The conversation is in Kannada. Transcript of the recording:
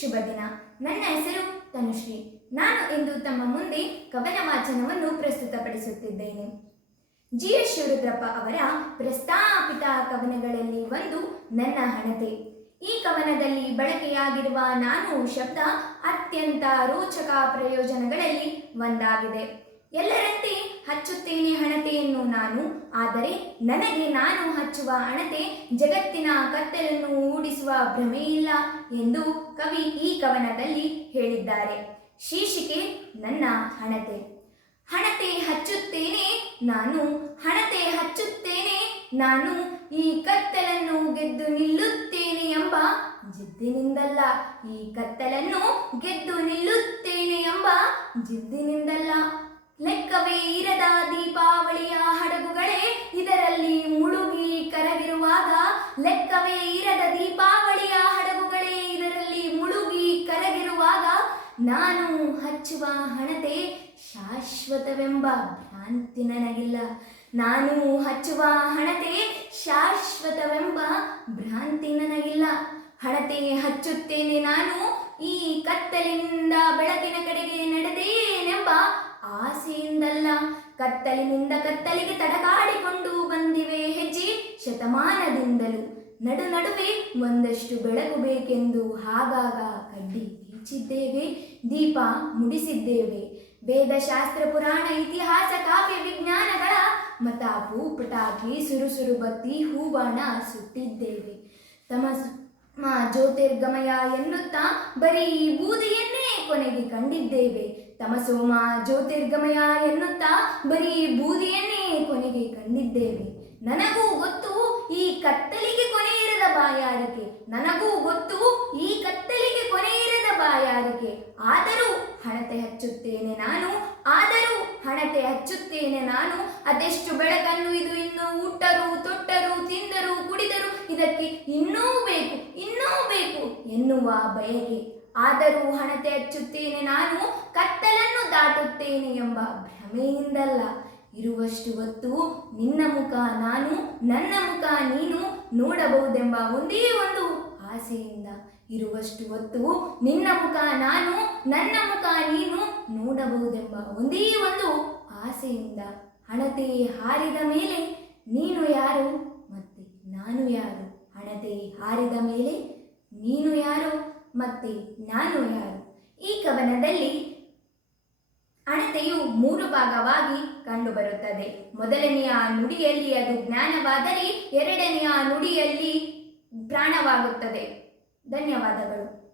ಶುಭ ದಿನ ನನ್ನ ಹೆಸರು ತನುಶ್ರೀ. ನಾನು ಇಂದು ತಮ್ಮ ಮುಂದೆ ಕವನ ವಾಚನವನ್ನು ಪ್ರಸ್ತುತಪಡಿಸುತ್ತಿದ್ದೇನೆ. ಜಿ ಎಸ್ ಶಿವರುದ್ರಪ್ಪ ಅವರ ಪ್ರಸ್ತಾಪಿತ ಕವನಗಳಲ್ಲಿ ಒಂದು ನನ್ನ ಹಣತೆ. ಈ ಕವನದಲ್ಲಿ ಬಳಕೆಯಾಗಿರುವ ನಾನು ಶಬ್ದ ಅತ್ಯಂತ ರೋಚಕ ಪ್ರಯೋಜನಗಳಲ್ಲಿ ಒಂದಾಗಿದೆ. ಎಲ್ಲರಂತೆ ಹಚ್ಚುತ್ತೇನೆ ಹಣತೆಯನ್ನು ನಾನು, ಆದರೆ ನನಗೆ ನಾನು ಹಚ್ಚುವ ಹಣತೆ ಜಗತ್ತಿನ ಕತ್ತಲನ್ನು ಮೂಡಿಸುವ ಭ್ರಮೆಯಿಲ್ಲ ಎಂದು ಕವಿ ಈ ಕವನದಲ್ಲಿ ಹೇಳಿದ್ದಾರೆ. ಶೀರ್ಷಿಕೆ, ನನ್ನ ಹಣತೆ. ಹಣತೆ ಹಚ್ಚುತ್ತೇನೆ, ನಾನು ಹಣತೆ ಹಚ್ಚುತ್ತೇನೆ, ನಾನು ಈ ಕತ್ತಲನ್ನು ಗೆದ್ದು ನಿಲ್ಲುತ್ತೇನೆ ಎಂಬ ಜಿದ್ದಿನಿಂದಲ್ಲ, ಈ ಕತ್ತಲನ್ನು ಗೆದ್ದು ನಿಲ್ಲುತ್ತೇನೆ ಎಂಬ ಜಿದ್ದಿನಿಂದಲ್ಲ. ಲೆಕ್ಕವೇ ಇರದ ದೀಪಾವಳಿಯ ಹಡಗುಗಳೇ ಇದರಲ್ಲಿ ಮುಳುಗಿ ಕರಗಿರುವಾಗ ನಾನು ಹಚ್ಚುವ ಹಣತೆ ಶಾಶ್ವತವೆಂಬ ಭ್ರಾಂತಿ ನನಗಿಲ್ಲ. ನಾನು ಹಚ್ಚುವ ಹಣತೆ ಶಾಶ್ವತವೆಂಬ ಭ್ರಾಂತಿ ನನಗಿಲ್ಲ. ಹಣತೆ ಹಚ್ಚುತ್ತೇನೆ ನಾನು, ಈ ಕತ್ತಲಿನಿಂದ ಬೆಳಕಿನ ಕಡೆಗೆ ನಡೆದೇನೆಂಬ ಆಸೆಯಿಂದಲ್ಲ. ಕತ್ತಲಿನಿಂದ ಕತ್ತಲಿಗೆ ತಡಕಾಡಿಕೊಂಡು ಬಂದಿವೆ ಹೆಜ್ಜೆ ಶತಮಾನದಿಂದಲೂ. ನಡು ನಡುವೆ ಒಂದಷ್ಟು ಬೆಳಕು ಬೇಕೆಂದು ಆಗಾಗ ಕಡ್ಡಿ ಬೀಚಿದ್ದೇವೆ, ದೀಪ ಮುಡಿಸಿದ್ದೇವೆ. ವೇದಶಾಸ್ತ್ರ ಪುರಾಣ, ಇತಿಹಾಸ, ಕಾವ್ಯ, ವಿಜ್ಞಾನಗಳ ಮತ ಪಟಾಕಿ ಸುರುಸುರು ಬತ್ತಿ ಹೂಬಾಣ ಸುಟ್ಟಿದ್ದೇವೆ. ತಮಸು ಮಾ ಜ್ಯೋತಿರ್ಗಮಯ ಎನ್ನುತ್ತಾ ಬರೀ ಬೂದಿಯನ್ನೇ ಕೊನೆಗೆ ಕಂಡಿದ್ದೇವೆ. ತಮಸೋಮ ಜ್ಯೋತಿರ್ಗಮಯ ಎನ್ನುತ್ತಾ ಬರೀ ಬೂದಿಯನ್ನೇ ಕೊನೆಗೆ ಕಂಡಿದ್ದೇವೆ. ನನಗೂ ಗೊತ್ತು ಈ ಕತ್ತಲಿಗೆ ಕೊನೆ ಇರದ ಬಾಯಾರಿಕೆ. ನನಗೂ ಗೊತ್ತು, ಈ ಕತ್ತಲಿಗೆ ಕೊನೆ ಇರದ ಬಾಯಾರಿಕೆ. ಆದರೂ ಹಣತೆ ಹಚ್ಚುತ್ತೇನೆ ನಾನು, ಆದರೂ ಹಣತೆ ಹಚ್ಚುತ್ತೇನೆ ನಾನು. ಅದೆಷ್ಟು ಬೆಳಕನ್ನು ಇದು ಇನ್ನು ಊಟರು, ತೊಟ್ಟರು, ತಿಂದರು, ಕುಡಿದರು, ಇದಕ್ಕೆ ಇನ್ನೂ ಬೇಕು ಇನ್ನೂ ಬೇಕು ಎನ್ನುವ ಬಯಕೆ. ಆದರೂ ಹಣತೆ ಹಚ್ಚುತ್ತೇನೆ ನಾನು, ಕತ್ತಲನ್ನು ದಾಟುತ್ತೇನೆ ಎಂಬ ಭ್ರಮೆಯಿಂದಲ್ಲ. ಇರುವಷ್ಟು ಹೊತ್ತು ನಿನ್ನ ಮುಖ ನಾನು, ನನ್ನ ಮುಖ ನೀನು ನೋಡಬಹುದೆಂಬ ಒಂದೇ ಒಂದು ಆಸೆಯಿಂದ ಇರುವಷ್ಟು ಹೊತ್ತು ನಿನ್ನ ಮುಖ ನಾನು, ನನ್ನ ಮುಖ ನೀನು ನೋಡಬಹುದೆಂಬ ಒಂದೇ ಒಂದು ಆಸೆಯಿಂದ ಹಣತೆ ಹಾರಿದ ಮೇಲೆ ನೀನು ಯಾರು ಮತ್ತೆ ನಾನು ಯಾರು? ಹಣತೆ ಹಾರಿದ ಮೇಲೆ ನೀನು ಯಾರು ಮತ್ತೆ ನಾನು ಯಾರು? ಈ ಕವನದಲ್ಲಿ ಮೂರು ಭಾಗವಾಗಿ ಕಂಡುಬರುತ್ತದೆ. ಮೊದಲನೆಯ ನುಡಿಯಲ್ಲಿ ಅದು ಜ್ಞಾನವಾದರೆ ಎರಡನೆಯ ನುಡಿಯಲ್ಲಿ ಪ್ರಾಣವಾಗುತ್ತದೆ. ಧನ್ಯವಾದಗಳು.